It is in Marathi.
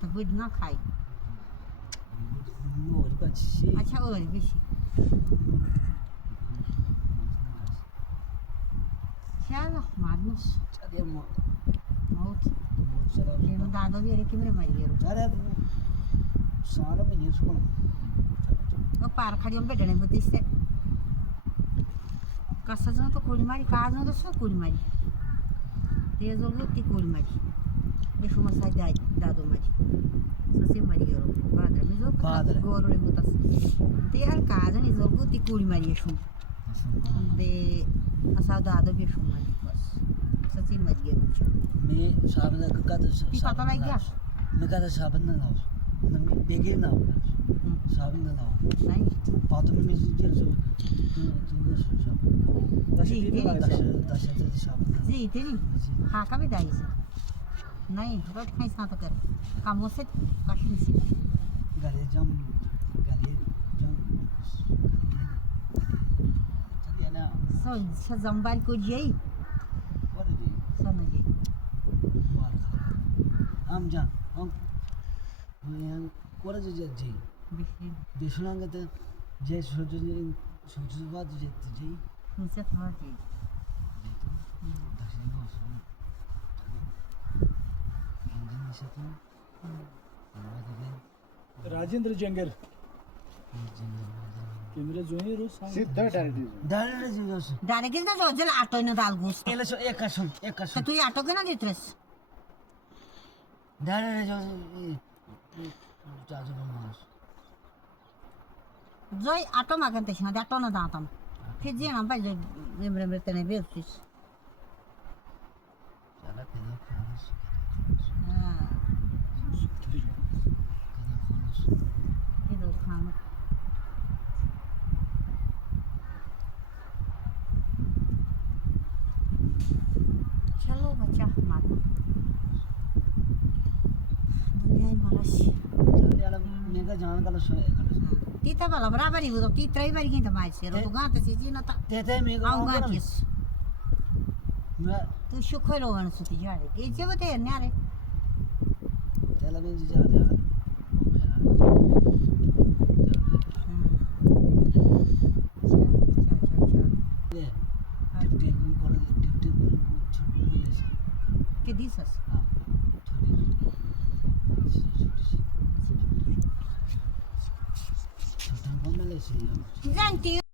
आता बुध ना खाई और बच्ची अच्छा और बेशी चलो मानुस अरे मौत मौत चला నేను దాదో వేరే కిమరే మరియారు अरे सारा में ये सुन ఓ పార ఖడియం బెడనే బుద్ధిస్తే కసజన తో కోడి మారి కాజన తో సో కోడి మారి तेजोलो ती कोडी मारी बेशु मसाई दादो मारी ससे मरियो बादरा मी जो बादरा. गोरोळे मुतास ते यार काजन इजोलो ती कोडी मारी येशु दे असा दादो बेशु मारी बस ससे मरियो मैं साबन का ती पता नाही गया मैं का साबन ना लाओ मैं बेगे ना साबन ना लाओ नाही पातो में जे जो तुम सो जी, जी. दश साबन जी इतनी हा का भी दाईज नाही रोज खाई साथ कर कामों से काशी से गले जम चलिए ना सो जंबाल को जेई और जी समझे हम जा हम मैं कोरा जी बिशी बेसुनांग तो जे सोचो बात जी मुझसे थोड़ा जी राजेंद्र जंगर केंद्र जोनी रोज सिद्ध डायरेक्ट डायरेक्ट ना जो जल आटो न दाल गोस एक तर तू आटो के ना देतरेस जोय आटो मागन तेश ना आटो न दातम फिर जे ना पाहिजे रेमरे तने बेवसिस हां इधर खाना चलो बच्चा मारो दुनिया ही मराशी जान का ती तर मला बराबर ही ती त्रय बारी घेत माहिती तू गात सी ना ते मी आऊ गातीस मैं तू शुखर होवन सुती जाडे के जेवते न्यारे त्याला मी जा जा ये ड्यूटी छुट्टी के दिसस हां थोड़ी छोटा कम ले से जानती